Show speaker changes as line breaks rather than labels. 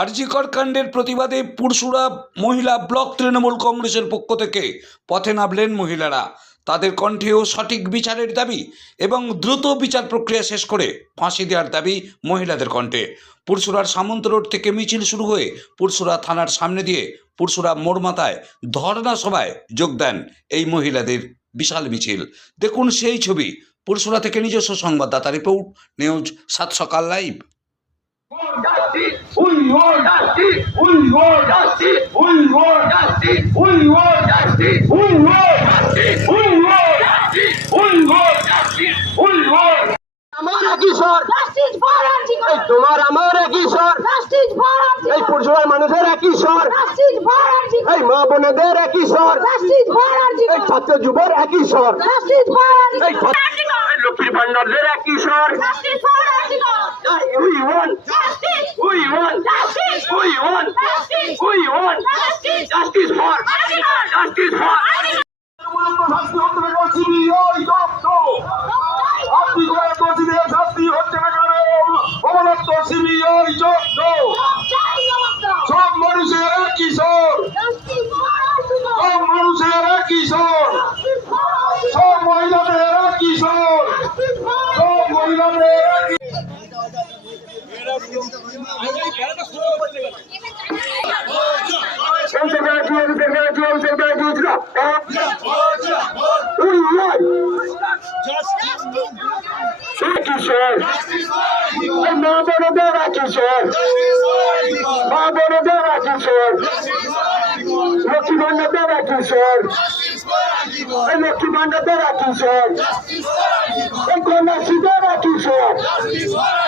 আরজিকর কাণ্ডের প্রতিবাদে পুরসুরা মহিলা ব্লক তৃণমূল কংগ্রেসের পক্ষ থেকে পথে নামলেন মহিলারা। তাদের কণ্ঠেও সঠিক বিচারের দাবি এবং দ্রুত বিচার প্রক্রিয়া শেষ করে ফাঁসি দেওয়ার দাবি মহিলাদের কণ্ঠে। পুরসুরার সামন্ত রোড থেকে মিছিল শুরু হয়ে পুরসুরা থানার সামনে দিয়ে পুরসুরা মোড়মাথায় ধর্ণা সভায় যোগ দেন এই মহিলাদের বিশাল মিছিল। দেখুন সেই ছবি। পুরসুরা থেকে নিজস্ব সংবাদদাতা রিপোর্ট, নিউজ সাত সকাল live.
Want justice! Want justice! Want justice! We justice! We justice! We justice! We justice! We
আমার কিশোর
জাস্টিস ফর আর্জিকর
এই তোমার আমার কিশোর
জাস্টিস ফর
এই পুরসভার মানুষের কিশোর
জাস্টিস ফর
এই মা বোনেদের কিশোর
জাস্টিস ফর
এই ছাত্র যুবর কিশোর
জাস্টিস ফর
এই এই লক্ষ্মীর ভান্ডারদের কিশোর
justice for justice
we want
justice
we want
justice justice
for
RG Kar
justice for centre কি সেন্টার কি উই ওয়ান সেই কিশোর এই মা বোনেদের কিশোর মা বোনেদের কিশোর লক্ষ্মী ভান্ডারদের কিশোর এই লক্ষ্মী ভান্ডারদের কিশোর এই কন্যাশ্রীদের কিশোর এই কন্যাশ্রীদের